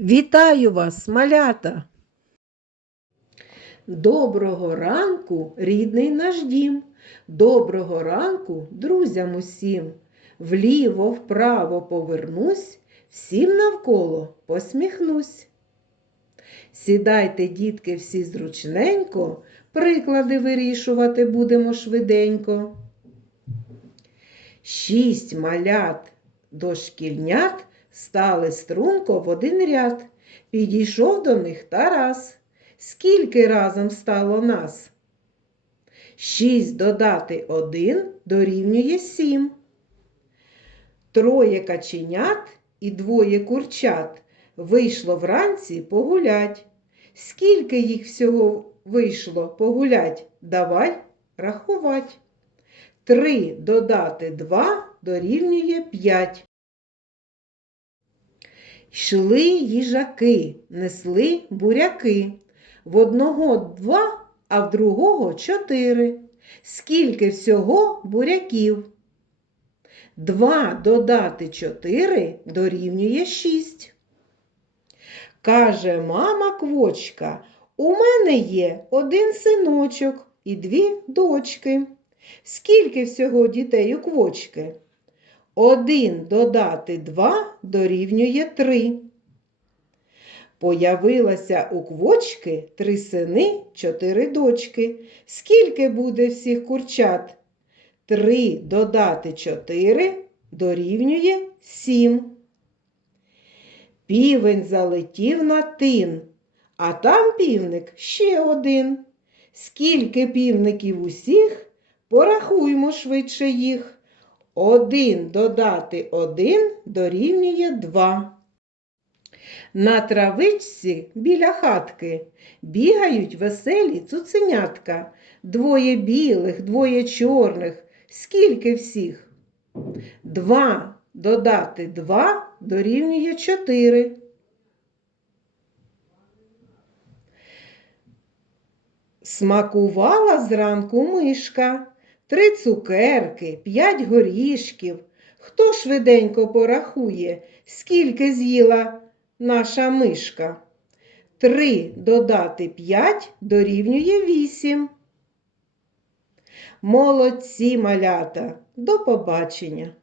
Вітаю вас, малята! Доброго ранку, рідний наш дім. Доброго ранку, друзям усім. Вліво, вправо повернусь, всім навколо посміхнусь. Сідайте, дітки, всі зручненько, приклади вирішувати будемо швиденько. Шість малят дошкільнят стали струнко в один ряд. Підійшов до них Тарас. Скільки разом стало нас? Шість додати один дорівнює сім. Троє каченят і двоє курчат вийшло вранці погулять. Скільки їх всього вийшло погулять? Давай рахувать. Три додати два дорівнює п'ять. Йшли їжаки, несли буряки. В одного два, а в другого чотири. Скільки всього буряків? Два додати чотири дорівнює шість. Каже мама квочка, у мене є один синочок і дві дочки. Скільки всього дітей у квочки? Один додати два дорівнює три. Появилося у квочки три сини, чотири дочки. Скільки буде всіх курчат? Три додати чотири дорівнює сім. Півень залетів на тин, а там півник ще один. Скільки півників усіх? Порахуймо швидше їх. Один додати один дорівнює два. На травичці біля хатки бігають веселі цуценятка. Двоє білих, двоє чорних. Скільки всіх? Два додати два дорівнює чотири. Смакувала зранку мишка. Три цукерки, п'ять горішків. Хто швиденько порахує, скільки з'їла наша мишка? Три додати п'ять дорівнює вісім. Молодці малята, до побачення!